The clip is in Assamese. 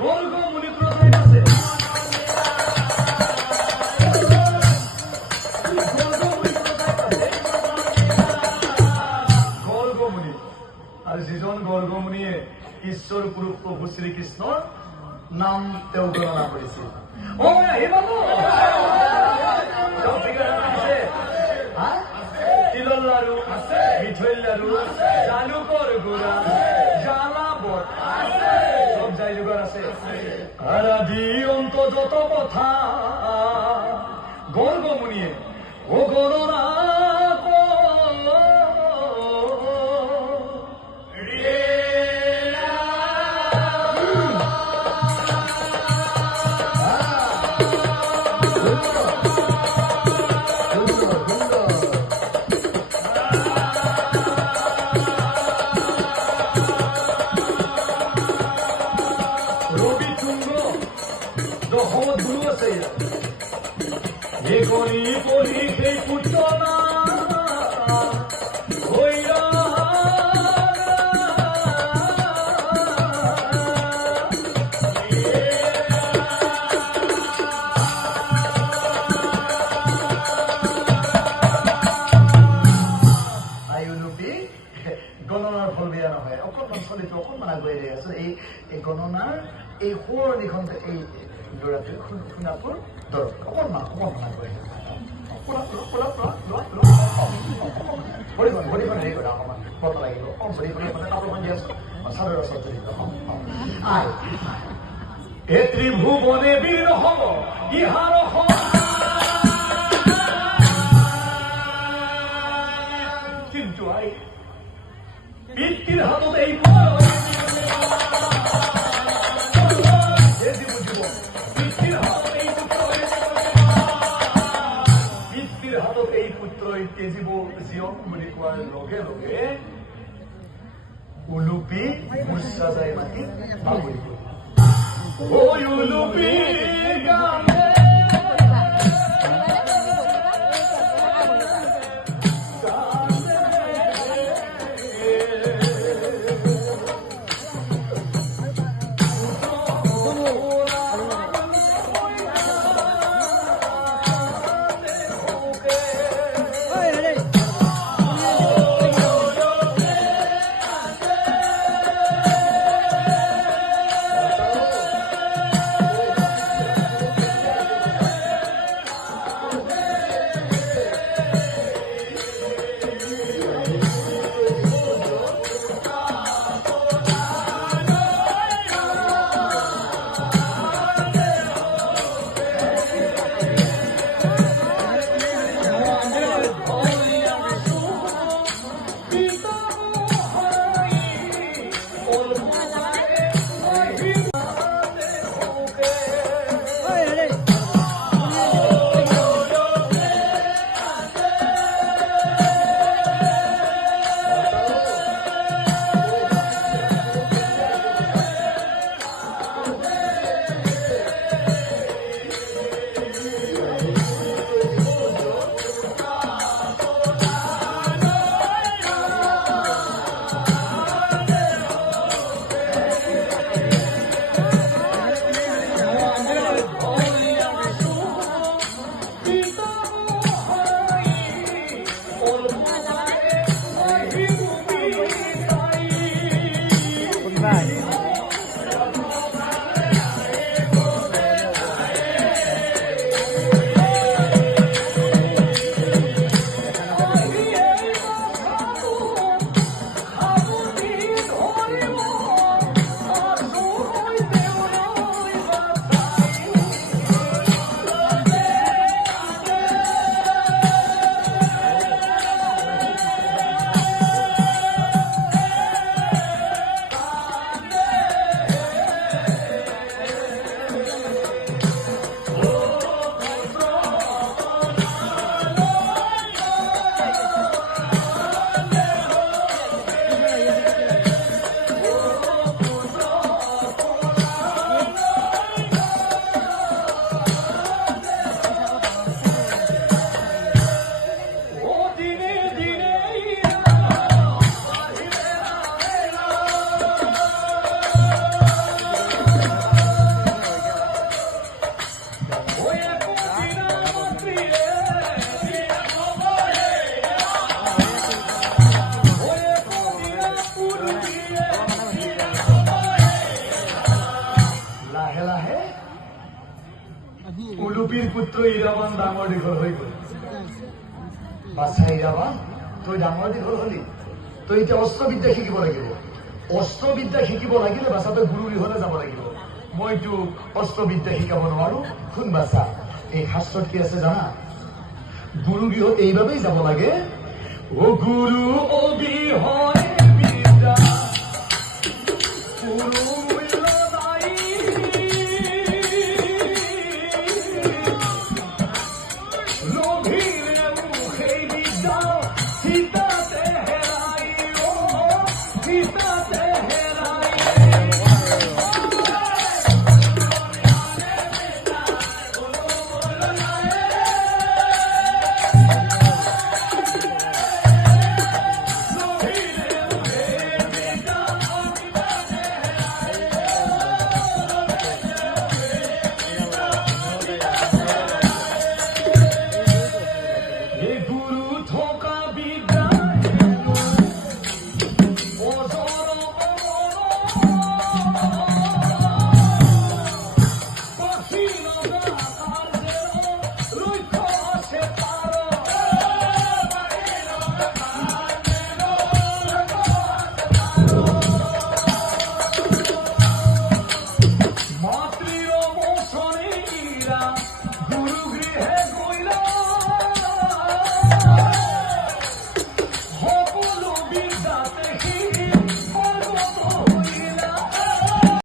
গৰ্গ মুনি কোথায় আছে? গৰ্গমুনি আৰ যিজন গৰ্গমুনিয়ে ঈশ্বৰ পুৰুষ প্ৰভু শ্ৰীকৃষ্ণৰ নাম তেওঁ গণনা কৰিছিল। তিলৰ লাৰু, মিঠৈৰ লাৰু, জালুকৰ গুড়া, জ্বালা বট চব যাই যোগাৰ আছে। আদি অন্ত যত কথা গৰ্গমুনিয়ে ও গণনা কৰি বলি সেই পুত্ৰ না হইৰা গণনাৰ ফল বেয়া নহয়। অকণমান চলিটো অকণমান আগুৱাই રહી আছো। এই গণনাৰ এই সোঁৱৰণিখন এই ল'ৰাটোৱে শুনাটোৰ দৰকাৰ অকণমান আগুৱাই ভৰিখন হেৰি কৰা অকণমান বত লাগিব। ভৰিখন কাপোৰখন দি আছো চাদৰ চৰি এ ত্ৰিভুৱনে বীৰ হব ইহাৰ কিন্তু আই পিতৃৰ হাতত এই তেজিব জীয়ন বুলি কোৱাৰ লগে লগে উলুপি মূৰ্ছা যায় মাটি বাগৰি গ'ল। উলুপি গানে তই ইৰাবান ডাঙৰ দীঘল হৈ গ'ল বাচ্ছা ইৰাবান তই ডাঙৰ দীঘল হলি তই এতিয়া অস্ত্ৰবিদ্যা শিকিব লাগিব অস্ত্ৰবিদ্যা শিকিব লাগিলে বাচ্ছা তই গুৰু গৃহলৈ যাব লাগিব মইতো অস্ত্ৰবিদ্যা শিকাব নোৱাৰো শুন বাচ্ছা এই শাস্ত্ৰত কি আছে জানা গুৰু গৃহত এইবাবেই যাব লাগে ও গুৰু অবিহনে বিদ্যা কোনো মূল্য নাই লোভিলে মুখেই বিদ্যা সীতাতে হেৰাই অ সীতাতে হেৰাই মাতৃ অবসৰে